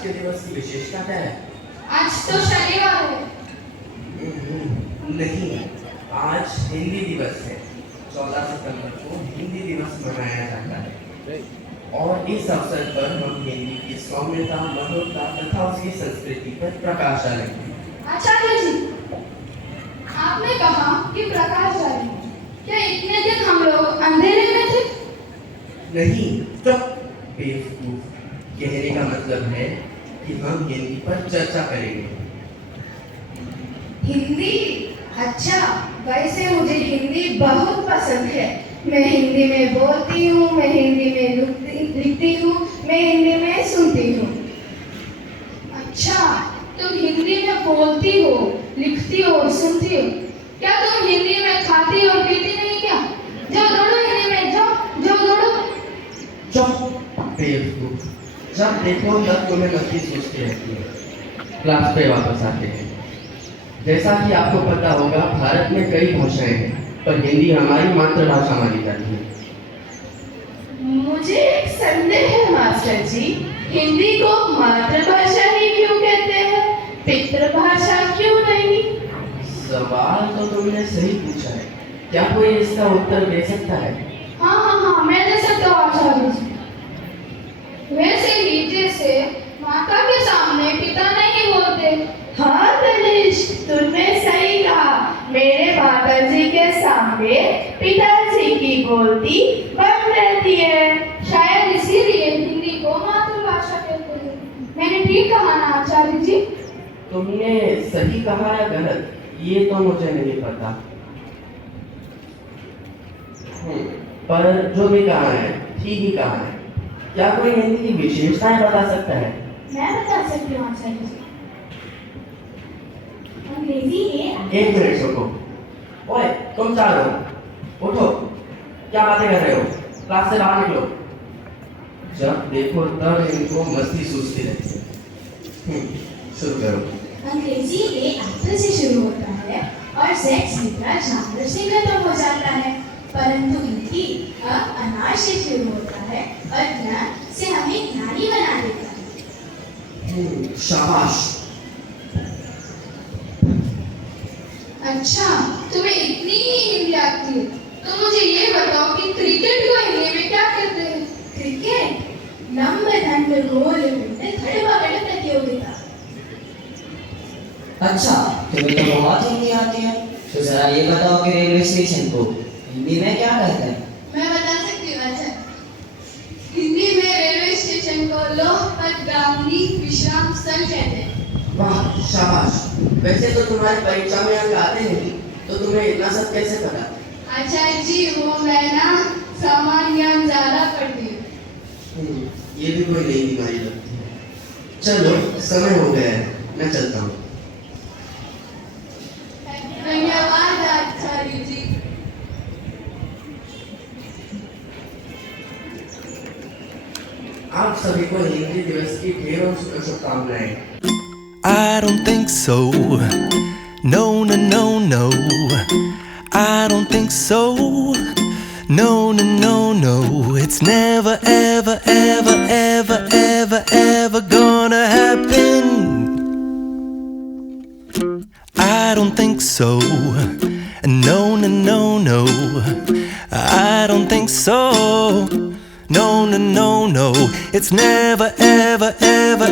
आज के दिवस की विशेषता क्या है? आज तो शनिवार है। नहीं, आज हिंदी दिवस है। 14 सितंबर को हिंदी दिवस मनाया जाता है और इस अवसर पर हम हिंदी की सौम्यता, मधुरता तथा उसकी संस्कृति पर प्रकाश डालेंगे। आचार्य जी, आपने कहा कि प्रकाश डालेंगे। क्या इतने दिन हम लोग अंधेरे में थे? नहीं, चुप बेवकूफ। कहने का मतलब है कि हम हिंदी पर चर्चा करेंगे। हिंदी? अच्छा, वैसे मुझे हिंदी बहुत पसंद है। मैं हिंदी में बोलती हूँ, मैं हिंदी में लिखती हूँ, मैं हिंदी में सुनती हूँ। अच्छा, तुम हिंदी में बोलती हो, लिखती हो और सुनती हो। क्या तुम हिंदी में खाती और पीती नहीं क्या? जाओ दौड़ो हिंदी में, जाओ जाओ दौड़ो। चुप बेवकूफ। जब देखो तब तुम्हें मस्ती सोचती रहती है। क्लास पे वापस आते हैं। जैसा कि आपको पता होगा, भारत में कई भाषाएं हैं, पर हिंदी हमारी मातृभाषा मानी जाती है। मुझे एक संदेह है मास्टर जी, हिंदी को मातृभाषा ही क्यों कहते हैं, पितृभाषा क्यों नहीं? सवाल तो तुमने सही पूछा है। क्या कोई इसका उत्तर दे सकता है? हाँ, मैं दे सकता हूँ आचार्य जी। वैसे ही जैसे माता के सामने पिता नहीं बोलते। हाँ तनिष, तुमने सही कहा। मेरे माताजी के सामने पिताजी की बोलती बंद रहती है। शायद इसीलिए हिंदी को मातृभाषा कहते हैं। मैंने ठीक कहा ना आचार्य जी? तुमने सही कहा या गलत, ये तो मुझे नहीं पता। पर जो भी कहा है ठीक ही कहा है। क्या कोई हिंदी की विशेषताएं बता सकता है? मैं बता सकती हूँ आचार्य जी। अंग्रेजी में एक मिनट रुको। ओए, तुम चारों उठो। क्या बातें कर रहे हो? क्लास से बाहर निकलो। जब देखो तब इनको मस्ती सूझती रहती है। शुरू करो। अंग्रेजी ए एप्पल से शुरू होता है और जेड जीब्रा जानवर से खत्म हो जाता है, परंतु हिंदी अनार से शुरू होता है और ज्ञान से हमें ज्ञानी बना देता है। शाबाश। अच्छा, तुम्हें इतनी ही हिंदी आती है तो मुझे ये बताओ कि क्रिकेट को हिंदी में क्या कहते हैं? क्रिकेट लंबे दंड गोल खड़े प्रतियोगिता। अच्छा, तुम्हें तो बहुत हिंदी आती है, तो जरा ये बताओ कि रेलवे स्टेशन को हिंदी में क्या कहते हैं? मैं बता सकती हूँ। अच्छा, हिंदी में रेलवे स्टेशन को लोहपतगामी विश्राम स्थल कहते हैं। वाह, शाबाश। वैसे तो तुम्हारी परीक्षा में अंक आते नहीं, तो तुम्हें इतना सब कैसे पता? आचार्य जी, वो मैं ना सामान्य ज्ञान ज्यादा पढ़ती हूँ। ये भी कोई नई बीमारी लगती है। चलो, समय हो गया है, मैं चलता हूँ। धन्यवाद आचार्य जी। आप सभी को हिंदी दिवस की ढेरों शुभकामनाएं। I don't think so. No, no, no, no. I don't think so. No, no, no, no. It's never, ever, ever, ever, ever, ever gonna happen. I don't think so. No, no, no, no. I don't think so. No, no, no, no. It's never, ever, ever, ever.